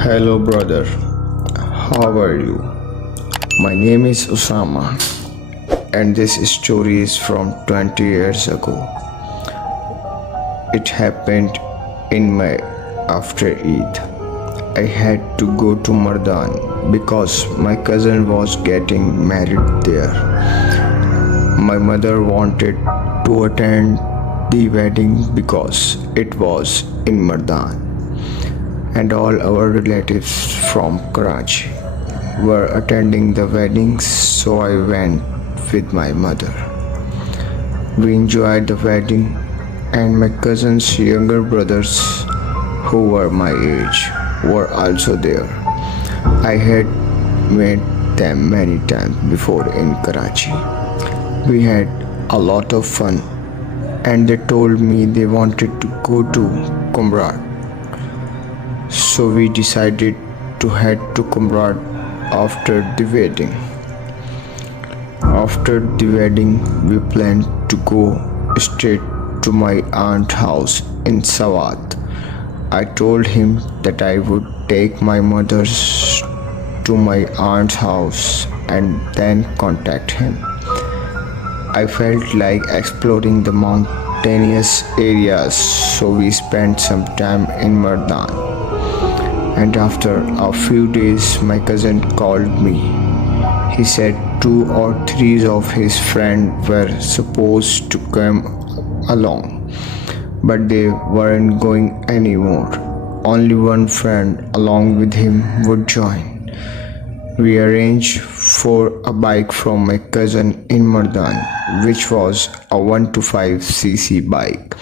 Hello, brother. How are you? My name is Osama, and this story is from 20 years ago. It happened in May after Eid. I had to go to Mardan because my cousin was getting married there. My mother wanted to attend the wedding because it was in Mardan, and all our relatives from Karachi were attending the weddings, so I went with my mother. We enjoyed the wedding, and my cousin's younger brothers, who were my age, were also there. I had met them many times before in Karachi. We had a lot of fun, and they told me they wanted to go to Kumrat. So we decided to head to Kumrat after the wedding. After the wedding, we planned to go straight to my aunt's house in Sawat. I told him that I would take my mother to my aunt's house and then contact him. I felt like exploring the mountainous areas, so we spent some time in Mardan. And after a few days, my cousin called me. He said 2 or 3 of his friends were supposed to come along, but they weren't going anymore. Only one friend along with him would join. We arranged for a bike from my cousin in Mardan, which was a 125cc bike.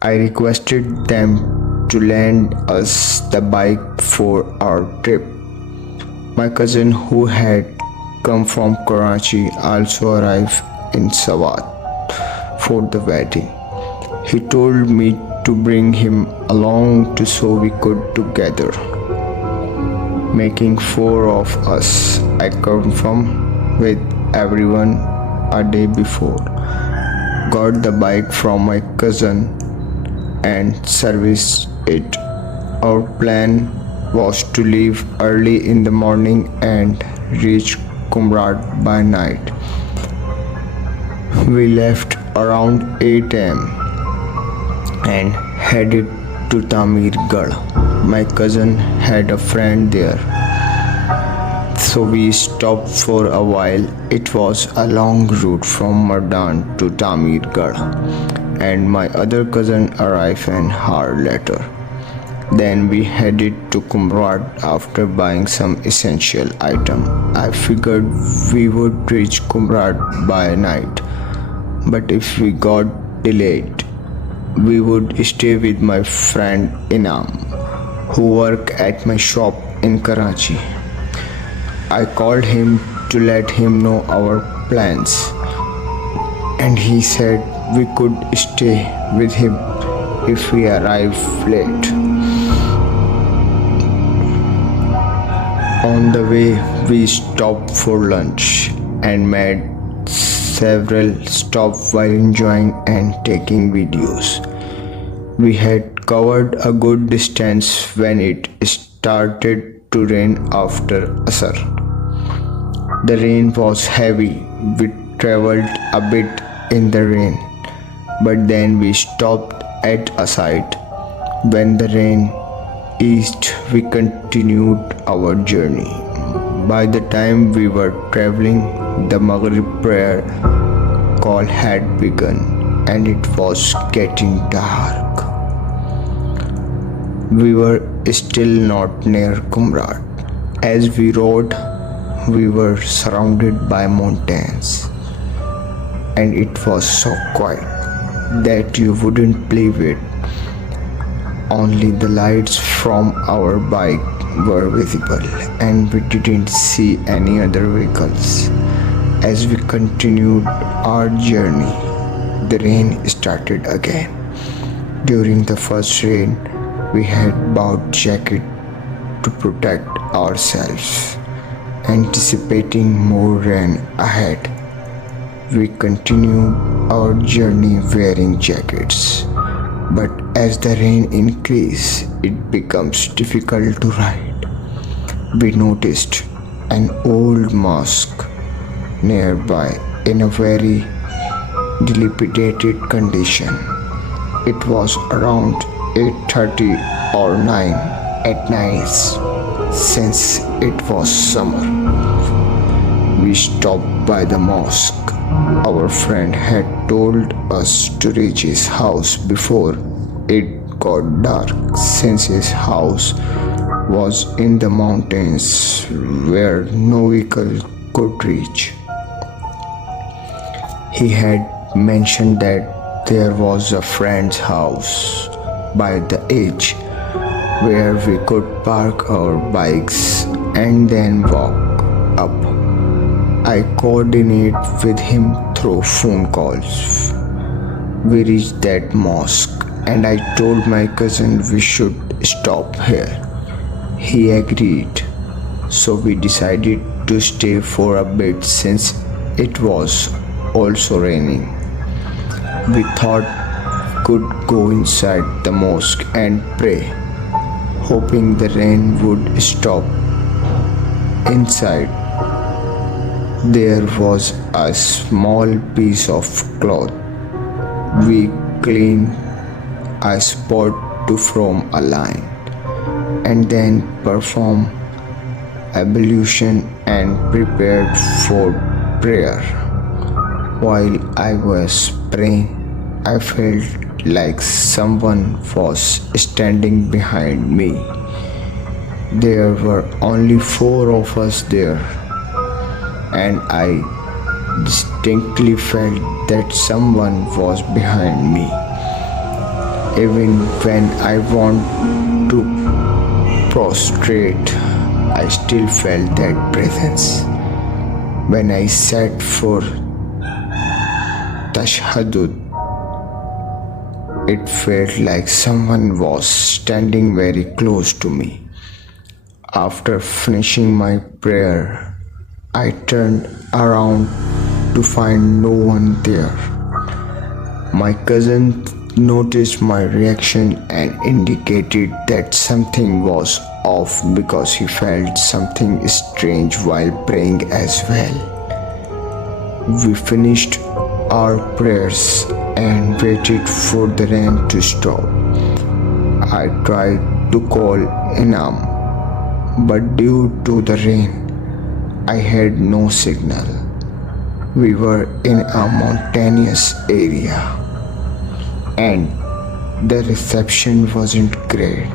I requested them to lend us the bike for our trip. My cousin, who had come from Karachi, also arrived in Sawat for the wedding. He told me to bring him along so we could together, making 4 of us. I confirmed with everyone a day before, got the bike from my cousin and serviced it. Our plan was to leave early in the morning and reach Kumrat by night. We left around 8 am and headed to Tamirgarh. My cousin had a friend there, so we stopped for a while. It was a long route from Mardan to Tamirgarh, and my other cousin arrived an hour later. Then we headed to Kumrat after buying some essential items. I figured we would reach Kumrat by night, but if we got delayed, we would stay with my friend Inam, who worked at my shop in Karachi. I called him to let him know our plans, and he said we could stay with him if we arrive late. On the way, we stopped for lunch and made several stops while enjoying and taking videos. We had covered a good distance when it started to rain after Asr. The rain was heavy. We traveled a bit in the rain, but then we stopped at a site. When the rain eased, we continued our journey. By the time we were traveling, the Maghrib prayer call had begun, and it was getting dark. We were still not near Kumrat. As we rode, we were surrounded by mountains, and it was so quiet that you wouldn't believe it. Only the lights from our bike were visible, and we didn't see any other vehicles. As we continued our journey, the rain started again. During the first rain, we had bought jackets to protect ourselves. Anticipating more rain ahead, we continued our journey wearing jackets, but As the rain increased, it becomes difficult to ride. We noticed an old mosque nearby in a very dilapidated condition. It was around 8:30 or 9 at night. Since it was summer, we stopped by the mosque. Our friend had told us to reach his house before it got dark, since his house was in the mountains where no vehicle could reach. He had mentioned that there was a friend's house by the edge where we could park our bikes and then walk up. I coordinated with him through phone calls. We reached that mosque and I told my cousin we should stop here. He agreed, so we decided to stay for a bit since it was also raining. We thought we could go inside the mosque and pray, hoping the rain would stop. Inside, there was a small piece of cloth. We cleaned a spot to form a line and then performed ablution and prepared for prayer. While I was praying, I felt like someone was standing behind me. There were only 4 of us there, and I distinctly felt that someone was behind me. Even when I wanted to prostrate, I still felt that presence. When I sat for tashahhud, it felt like someone was standing very close to me. After finishing my prayer, I turned around to find no one there. My cousin noticed my reaction and indicated that something was off because he felt something strange while praying as well. We finished our prayers and waited for the rain to stop. I tried to call Inam, but due to the rain, I had no signal. We were in a mountainous area and the reception wasn't great,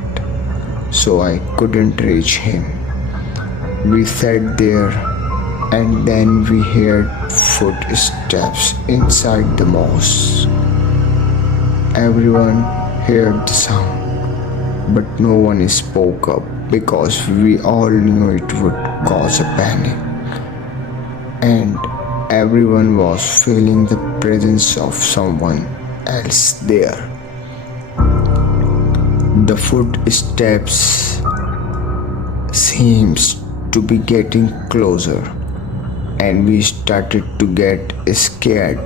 so I couldn't reach him. We sat there and then we heard footsteps inside the mosque. Everyone heard the sound, but no one spoke up because we all knew it would cause a panic. And everyone was feeling the presence of someone else there. The footsteps seems to be getting closer, and we started to get scared.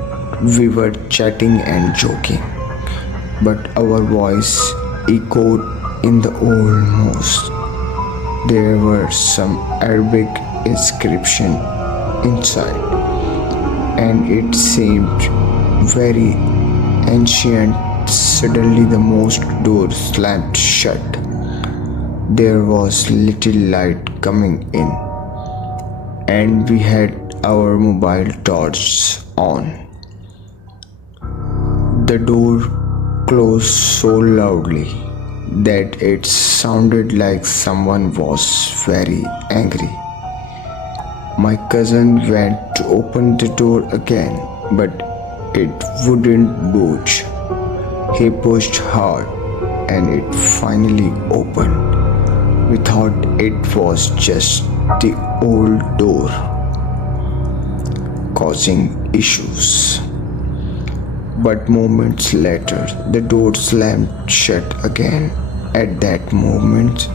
We were chatting and joking, but our voice echoed in the old mosque. There were some Arabic inscription inside, and it seemed very ancient. Suddenly the mosque door slammed shut. There was little light coming in, and we had our mobile torches on. The door closed so loudly that it sounded like someone was very angry. My cousin went to open the door again, but it wouldn't budge. He pushed hard and it finally opened. We thought it was just the old door causing issues. But moments later, the door slammed shut again. At that moment,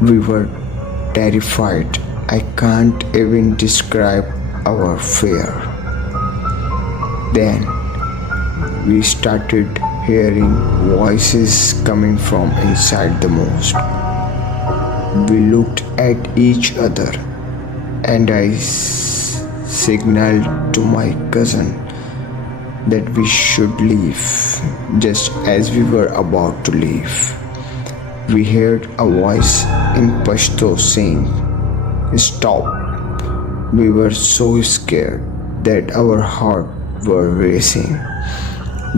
we were terrified. I can't even describe our fear. Then we started hearing voices coming from inside the mosque. We looked at each other and I signaled to my cousin that we should leave. Just as we were about to leave, we heard a voice in Pashto saying, "Stop." We were so scared that our hearts were racing.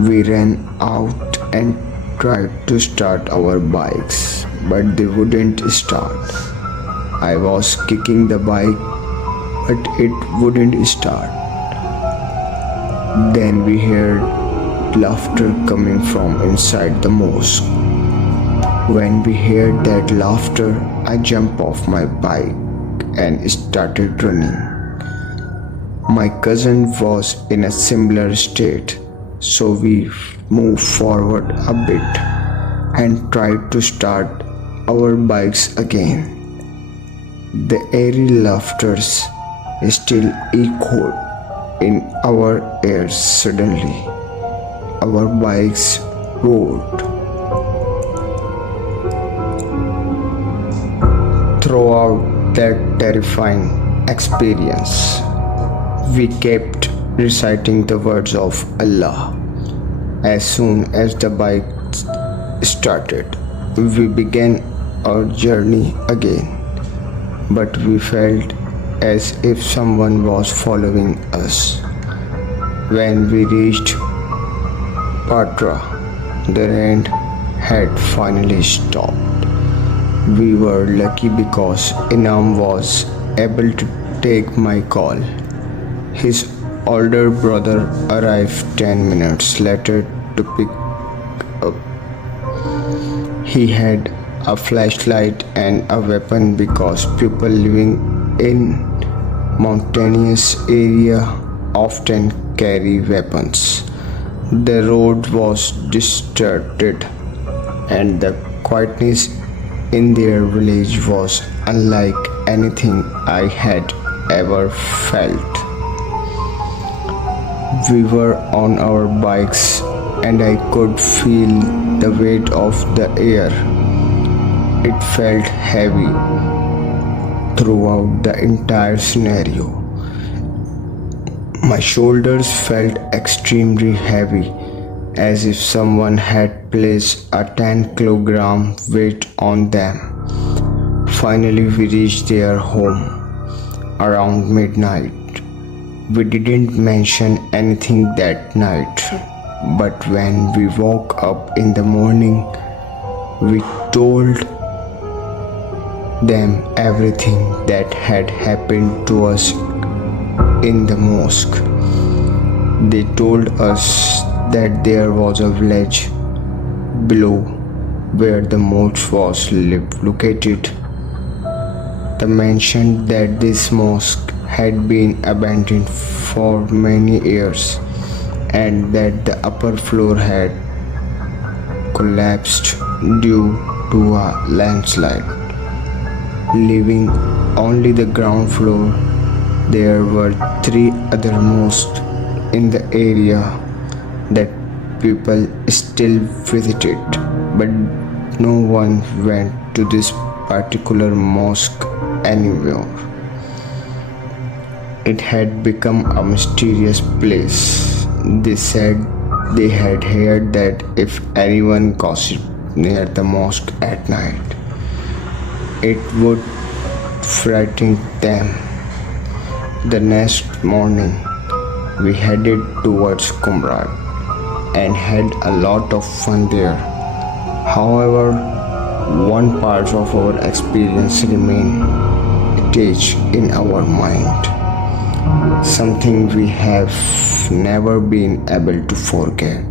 We ran out and tried to start our bikes, but they wouldn't start. I was kicking the bike, but it wouldn't start. Then we heard laughter coming from inside the mosque. When we heard that laughter, I jumped off my bike and started running. My cousin was in a similar state, so we moved forward a bit and tried to start our bikes again. The eerie laughter still echoed in our ears. Suddenly, our bikes roared. Throughout that terrifying experience, we kept reciting the words of Allah. As soon as the bike started, we began our journey again, but we felt as if someone was following us. When we reached Patra, the rain had finally stopped. We were lucky because Inam was able to take my call. His older brother arrived 10 minutes later to pick up. He had a flashlight and a weapon because people living in mountainous area often carry weapons. The road was deserted and the quietness in their village was unlike anything I had ever felt. We were on our bikes and I could feel the weight of the air. It felt heavy throughout the entire scenario. My shoulders felt extremely heavy, as if someone had placed a 10-kilogram weight on them. Finally, we reached their home around midnight. We didn't mention anything that night, but when we woke up in the morning, we told them everything that had happened to us in the mosque. They told us that there was a village below where the mosque was located. They mentioned that this mosque had been abandoned for many years and that the upper floor had collapsed due to a landslide, leaving only the ground floor. There were 3 other mosques in the area that people still visited, but no one went to this particular mosque anymore. It had become a mysterious place. They said they had heard that if anyone gossiped near the mosque at night, it would frighten them. The next morning, we headed towards Kumrat and had a lot of fun there. However, one part of our experience remained attached in our mind, something we have never been able to forget.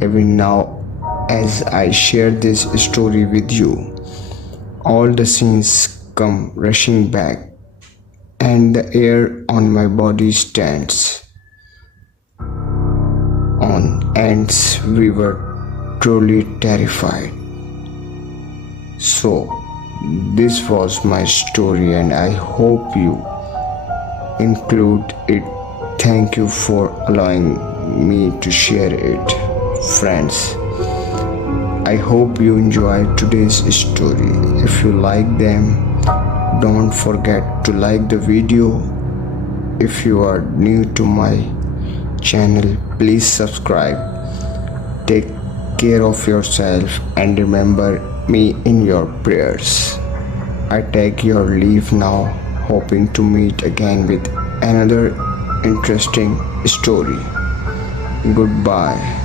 Even now, as I share this story with you, all the scenes come rushing back and the air on my body stands on ends. We were truly terrified. So, this was my story and I hope you include it. Thank you for allowing me to share it friends. I hope you enjoyed today's story. If you like them, don't forget to like the video. If you are new to my channel, please subscribe. Take care of yourself and remember me in your prayers. I take your leave now, hoping to meet again with another interesting story. Goodbye.